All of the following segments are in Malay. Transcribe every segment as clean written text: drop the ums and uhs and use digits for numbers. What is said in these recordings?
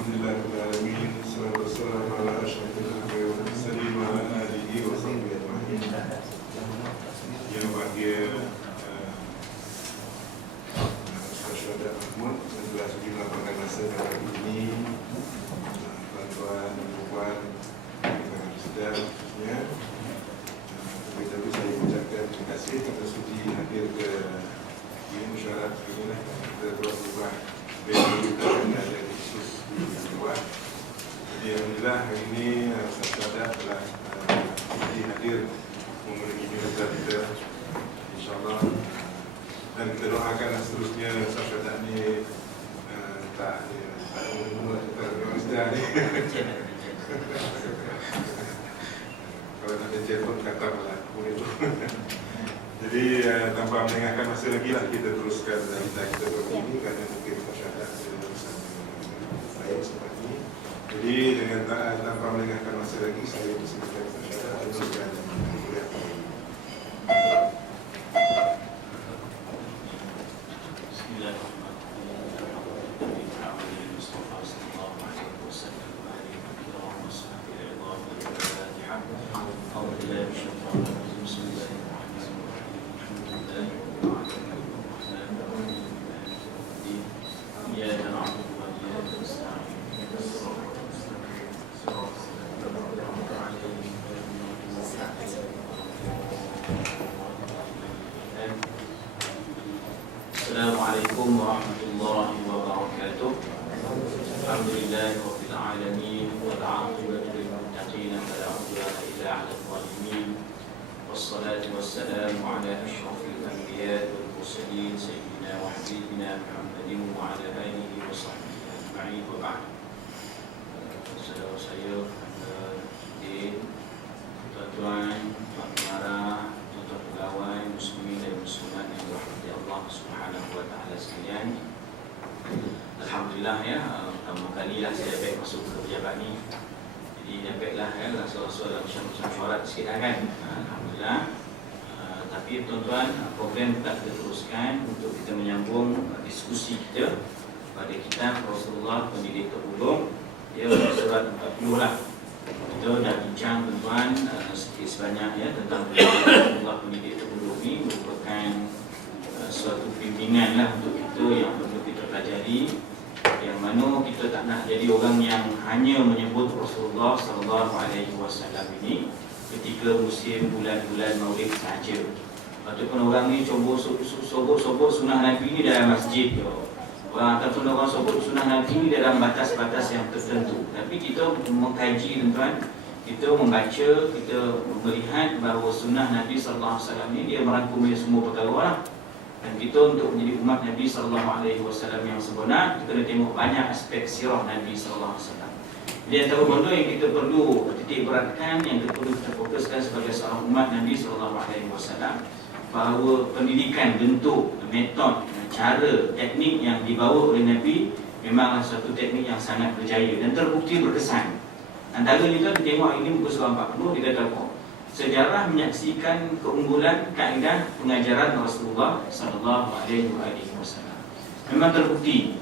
Alhamdulillahirrahmanirrahim. Salatu wassalamu ala asyrafil anbiya'i wal mursalin wa ala alihi wa sahbihi ajma'in. Yang bahagia Ustaz Syuhada Mahmud dan telah sejumlah pakai masa pada hari ini, tuan-tuan dan puan yang sedang khususnya. Tapi saya ucapkan terima kasih kerana sudi hadir ke musyawarah ini lah. Kita telah berubah venue kita dan ada khusus di luar. Jadi alhamdulillah hari ini Ustaz Syuhada telah hadir memenuhi minat kita, insyaAllah. Dan kita doakan seterusnya Ustaz Syuhada ni tak umur kita universitas ni. Kalau nak ada telefon kata lah boleh tu. Jadi tanpa melengahkan masa lagi lah, kita teruskan kita begini kerana mungkin Ustaz Syuhada ada urusan lain sempat ni. Jadi dengan tanpa melengahkan masa lagi, saya persilakan Ustaz Syuhada teruskan kuliah ini. Assalamualaikum warahmatullahi wabarakatuh. Alhamdulillahirabbil alamin wal 'aqibatu lil muttaqin fala 'udwana illa 'alal zalimin. Wassalatu wassalamu ala asyrafil anbiya'i wal mursalin sayyidina wa habibina Muhammadin wa ala alihi wa sahbihi ajma'in wa ba'd. Saudara saya, tuan-tuan, tuan pengarah, tuan-tuan pegawai, muslimin dan muslimat yang dirahmati Allah Subhanahu wa taala sekalian. Alhamdulillah ya, pertama kali lah saya dapat masuk ke pejabat ni. Jadi dapatlah ya rasa-rasa macam syarat sikit lah kan. Alhamdulillah. Tapi tuan-tuan, program tetap kita teruskan untuk kita menyambung diskusi kita pada kitab Rasulullah Pendidik Terulung, ya surat 40 lah. Kita dah bincang tuan-tuan sedikit sebanyak ya tentang Rasulullah Pendidik Terulung ni merupakan suatu bimbingan lah untuk kita yang perlu kita pelajari, yang mana kita tak nak jadi orang yang hanya menyebut Rasulullah SAW ini ketika musim bulan-bulan Maulid sahaja, ataupun orang ni cuba sobot sunnah Nabi ni dalam masjid je. Ataupun orang sebut sunnah Nabi ni dalam batas-batas yang tertentu. Tapi kita mengkaji tuan-tuan, kita membaca, kita melihat bahawa sunnah Nabi SAW ni dia merangkumi semua perkara lah. Dan kita untuk menjadi umat Nabi SAW yang sebenar, kita kena tengok banyak aspek sirah Nabi SAW. Jadi antara benda yang kita perlu titik beratkan, yang kita perlu kita fokuskan sebagai seorang umat Nabi SAW, bahawa pendidikan, bentuk, metod, cara, teknik yang dibawa oleh Nabi memanglah suatu teknik yang sangat berjaya dan terbukti berkesan. Antara juga kita tengok ini muka surah 40, dia kata apa? Sejarah menyaksikan keunggulan kaedah pengajaran Rasulullah SAW. Memang terbukti.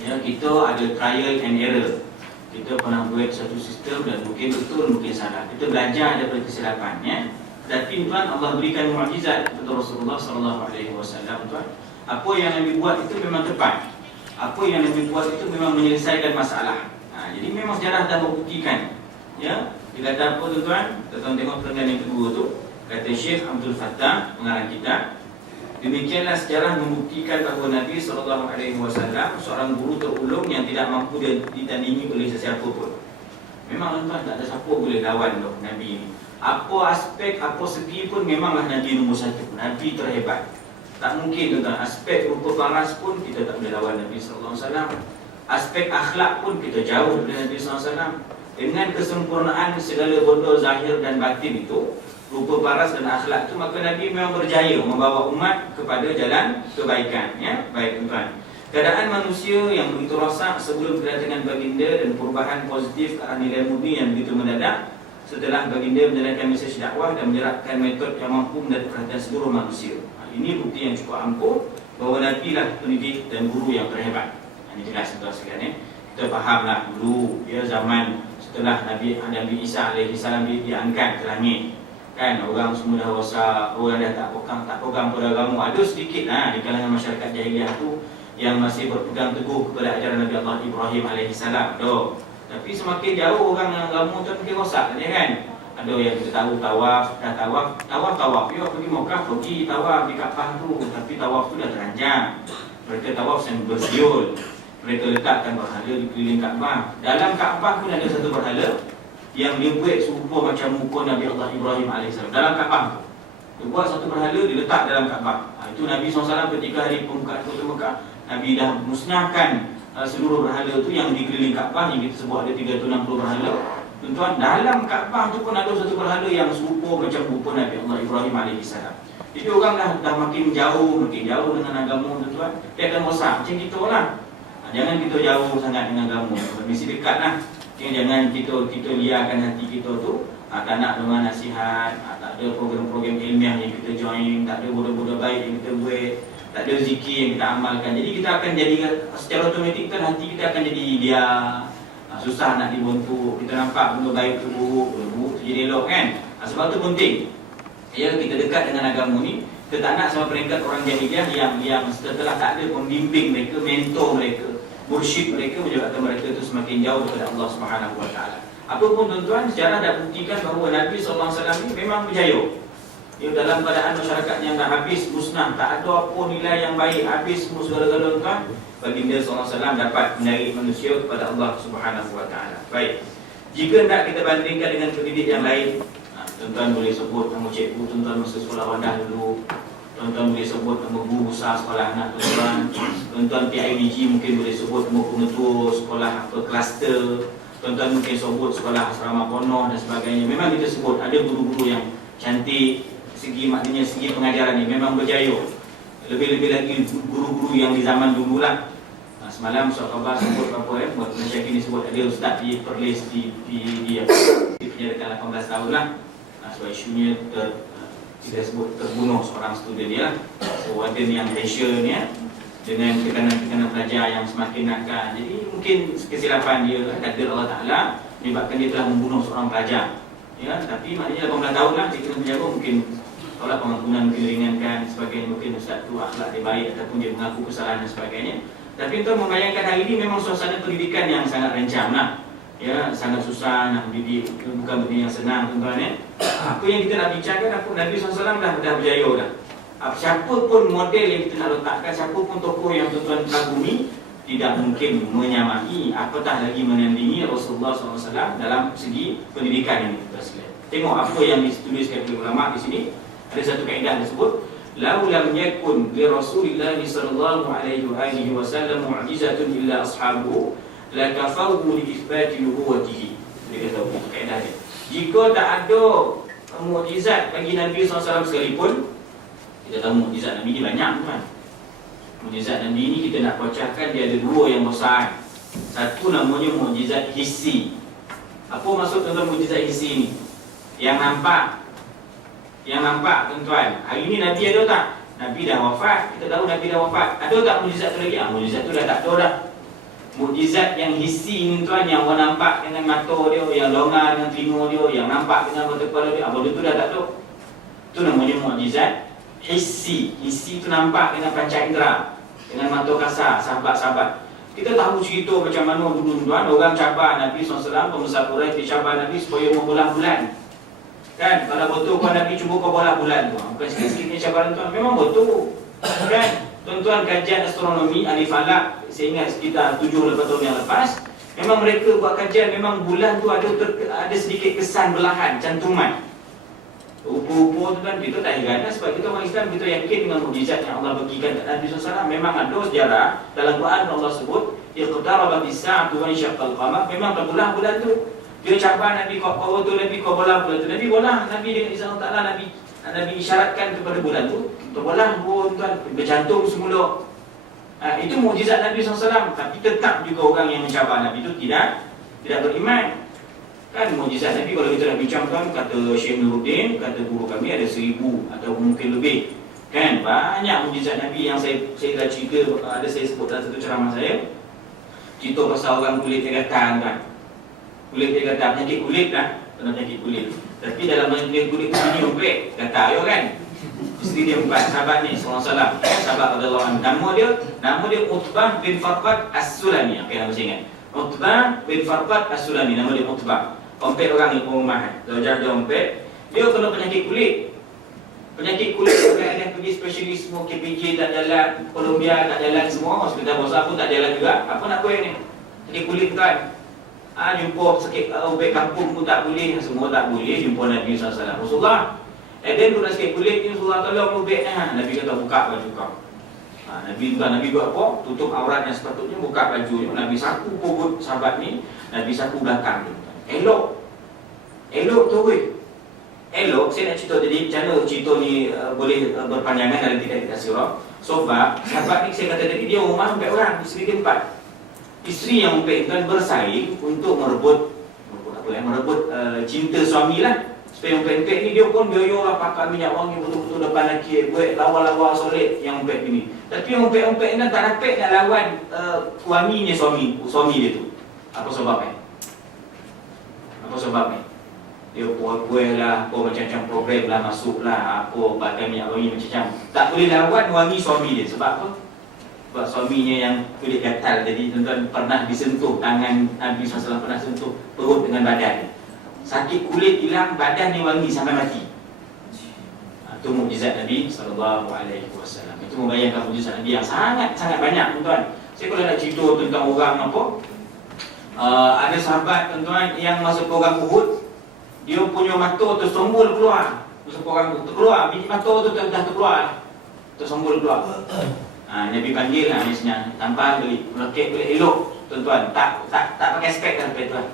Ya, kita ada trial and error. Kita pernah buat satu sistem dan mungkin betul, mungkin salah. Kita belajar daripada kesilapan, ya. Tapi tuan, Allah berikan mukjizat kepada Rasulullah SAW. Tuan, apa yang Nabi buat itu memang tepat. Apa yang Nabi buat itu memang menyelesaikan masalah. Jadi memang sejarah dah membuktikan. Ya, dia kata apa tuan? Tuan tengok perenggan yang kedua tu. Kata Syekh Abdul Fattah, pengarang kitab, demikianlah sejarah membuktikan bahawa Nabi SAW seorang guru terulung yang tidak mampu ditandingi oleh sesiapa pun. Memang tuan, tak ada siapa boleh lawan loh Nabi ini. Apa aspek, apa segi pun memanglah Nabi nombor satu. Nabi terhebat. Tak mungkin tuan, aspek rupa paras pun kita tak boleh lawan Nabi SAW. Aspek akhlak pun kita jauh dari Nabi SAW. Dengan kesempurnaan segala benda zahir dan batin itu, rupa paras dan akhlak itu, maka Nabi memang berjaya membawa umat kepada jalan kebaikan. Ya, baik tuan. Keadaan manusia yang begitu rosak sebelum kedatangan baginda dan perubahan positif ke arah nilai murni yang begitu mendadak setelah baginda menjalankan mesej dakwah dan menerapkan metod yang mampu menarik perhatian seluruh manusia. Ini bukti yang cukup ampuh bahawa Nabi lah pendidik dan guru yang terhebat. Ini jelas tuan sekalian ya. Kita fahamlah dulu ya, zaman setelah Nabi Isa alaihi salam diangkat ke langit, kan orang semua dah rosak, orang dah tak pegang pada agama. Ada sedikit di kalangan masyarakat jahiliah tu yang masih berpegang teguh kepada ajaran Nabi Allah Ibrahim alaihi salam. Tapi semakin jauh orang yang agama tu makin rosak saja, kan. Ada yang kita tahu tawaf, dah tawaf, ya pergi Mekah, pergi tawaf di Kaabah tu, tapi tawaf tu dah teranjang. Mereka tawaf sambil bersiul. Mereka letakkan berhala di keliling Kaabah. Dalam Kaabah pun ada satu berhala yang dia buat serupa macam muka Nabi Allah Ibrahim AS. Dalam Kaabah dia buat satu berhala, dia letak dalam Kaabah. Itu Nabi SAW ketika hari pembukaan Kota Mekah, Nabi dah musnahkan seluruh berhala tu yang di keliling Kaabah, yang kita sebut ada 360 berhala. Tuan-tuan, dalam Kaabah tu pun ada satu berhala yang serupa macam rupa Nabi Allah Ibrahim AS. Jadi orang dah makin jauh dengan agama, tuan-tuan. Dia akan rosak macam kita lah. Jangan kita jauh sangat dengan agama, mesti dekat lah. Jangan kita liarkan hati kita tu. Tak nak dengar nasihat, tak ada program-program ilmiah yang kita join, tak ada bodoh-bodoh baik yang kita buat, tak ada zikir yang kita amalkan. Jadi kita akan jadi, secara otomatik kan hati kita akan jadi dia susah nak dibentuk. Kita nampak benda baik tu buruk tu jadi elok, kan. Sebab tu penting ya, kita dekat dengan agama ni. Kita tak nak sama peringkat orang jahiliah yang setelah tak ada pembimbing mereka, mentor mereka, mursyid mereka, menyebabkan mereka itu semakin jauh daripada Allah Subhanahu Wa Taala. Apapun tuan-tuan, sejarah dah buktikan bahawa Nabi SAW ini memang berjaya. Ya, dalam keadaan masyarakat yang dah habis musnah, tak ada apa nilai yang baik, habis semua segala-gala, tuan, baginda SAW dapat menarik manusia kepada Allah Subhanahu Wa Taala. Baik. Jika nak kita bandingkan dengan pendidik yang lain, tuan-tuan boleh sebut nama cikgu tuan-tuan masa sekolah rendah dulu. Tuan-tuan boleh sebut nama guru besar sekolah anak tuan-tuan. Tuan-tuan PIBG mungkin boleh sebut nama pengetua sekolah kluster. Tuan-tuan mungkin sebut sekolah asrama Ponoh dan sebagainya. Memang kita sebut ada guru-guru yang cantik, maknanya segi pengajaran ni memang berjaya. Lebih-lebih lagi guru-guru yang di zaman dulu lah. Semalam Ustaz Khabar sebut apa buat Malaysia kini sebut ada ustaz di Perlis di penjara 18 tahun lah. Sebab isunya kita sebut terbunuh seorang student dia, warden yang pressure ni dengan tekanan-tekanan pelajar yang semakin nakal. Jadi mungkin kesilapan dia, takdir Allah Ta'ala menyebabkan dia telah membunuh seorang pelajar ya, tapi maknanya 18 tahun lah dia kena penjara. Mungkin kalau pengampunan mungkin ringankan sebagainya, mungkin ustaz tu akhlak dia baik ataupun dia mengaku kesalahan dan sebagainya. Tapi untuk membayangkan hari ini memang suasana pendidikan yang sangat rancang lah ya, sangat susah nak mendidik, bukan benda yang senang, tuan-tuan ya. Apa yang kita nak bincangkan, apa Nabi SAW dah berjaya dah. Siapa pun model yang kita nak letakkan, siapa pun tokoh yang tuan-tuan kagumi, tidak mungkin menyamai, apatah lagi menandingi Rasulullah SAW dalam segi pendidikan ini. Tengok apa yang dituliskan oleh ulama di sini. Ada satu kaedah disebut, "Lau lam yakun li Rasulillah sallallahu alaihi wasallam mu'jizatun illa ashabuhu la kafawu li itsbati nubuwwatihi." Dia kata kaedah dia. Jika tak ada mukjizat bagi Nabi SAW sekalipun, kita tahu mukjizat Nabi ni banyak, kan. Mukjizat Nabi ni kita nak pecahkan, dia ada dua yang besar. Satu namanya mukjizat hissi. Apa maksud tentang mukjizat hissi ni? Yang nampak tuan-tuan. Hari ni Nabi ada tak? Nabi dah wafat. Kita tahu Nabi dah wafat. Ada tak mukjizat tu lagi? Mukjizat tu dah tak ada dah. Mukjizat yang hissi ni tuan, yang orang nampak dengan mata dia, yang longar dengan telinga dia, yang nampak dengan mata kepala dia, benda tu dah tak ada. Itu namanya mukjizat hissi. Hissi tu nampak dengan panca indera, dengan mata kasar, sahabat-sahabat. Kita tahu cerita macam mana dulu tuan, orang cabar Nabi SAW, pembesar Quraisy dicabar Nabi supaya membelah bulan. Kan, kalau betul kau Nabi cuba kau belah bulan tu, bukan sikit-sikitnya cabaran tuan, memang betul. Kan? Tuan-tuan, kajian astronomi ahli falak, saya ingat sekitar 7-8 tahun yang lepas, memang mereka buat kajian, memang bulan tu ada sedikit kesan belahan, cantuman. Rupa-rupa tu kan kita tak heran, sebab kita orang Islam, kita yakin dengan mukjizat yang Allah bagikan kepada Nabi SAW. Memang ada sejarah dalam Quran Allah sebut, iqtarabat as-sa'atu wa insyaqqal qamar, memang terbelah bulan tu. Dia cabar Nabi, kau betul Nabi, kau belah bulan tu. Nabi belah, Nabi dengan izin Allah Ta'ala, Nabi isyaratkan kepada bulan tu, terbelah pun tuan, bercantum semula. Itu mukjizat Nabi SAW. Tapi tetap juga orang yang mencabar Nabi itu tidak beriman. Kan mukjizat Nabi, kalau kita nak bincang tuan, kata Syekh Nuruddin, kata guru kami ada 1000 atau mungkin lebih. Kan banyak mukjizat Nabi yang saya dah cerita, ada saya sebut dalam satu ceramah saya. cerita pasal orang kulit dia gatal kan. Kulit dia gatal, penyakit kulit lah, kena penyakit kulit. Tapi dalam penyakit kulit tu dia umpet, gatal yo kan. Isteri dia empat, sahabat ni sallallahu alaihi wasallam, sahabat radhiyallahu anhu. Nama dia Utbah bin Farqad As-Sulami. Okey, nama saya ingat. Utbah bin Farqad As-Sulami, nama dia Utbah. Umpet orang ni perumahan. Dia umpet, dia kena penyakit kulit. Penyakit kulit kadang-kadang pergi spesialis semua, KPJ tak jalan, Columbia tak jalan semua, hospital besar pun tak jalan juga. Apa nak buat ni? Sakit kulit kan? Jumpa sakit ubat kampung pun tak boleh, semua tak boleh jumpa Nabi SAW. Rasulullah, Eden pun nak sakit kulit ni, Rasulullah tolong ubatnya. Nabi kata buka baju kau. Nabi buat apa? Tutup aurat yang sepatutnya, buka baju. Nabi sapu perut sahabat ni, Nabi sapu belakang dia. Elok tu weh. Elok, saya nak cerita jadi macam mana cerita ni boleh berpanjangan dalam tidak sirah. Sebab sahabat ni saya kata tadi dia rumah empat orang, isteri dia empat. Isteri yang empat itu bersaing untuk merebut cinta suami lah. Supaya empat ni dia pun bioyo lah pakai minyak wangi betul-betul depan lelaki, buat lawa-lawa solid yang empat ni. Tapi yang empat ni tak dapat nak lawan wanginya suami dia tu. Apa sebabnya? Dia puas-puas lah, apa macam-macam program lah, masuk lah, apa pakai minyak wangi macam-macam. Tak boleh lawan wangi suami dia. Sebab apa? Sebab suaminya yang kulit gatal. Jadi tuan-tuan pernah disentuh tangan Nabi SAW, pernah sentuh perut dengan badan. Sakit kulit hilang, badan dia wangi sampai mati. Itu mukjizat Nabi SAW. Itu membayangkan mukjizat Nabi yang sangat-sangat banyak tuan-tuan. Saya kalau nak cerita tentang orang apa, ada sahabat tuan-tuan yang masuk program Uhud, dia punya mata tersombol keluar. Masuk orang tu terkeluar, biji mata tu dah terkeluar, tersombol keluar. Nabi panggil lah misalnya, tampal beli, melekit boleh elok tuan-tuan, tak pakai spek kan lepas tu lah.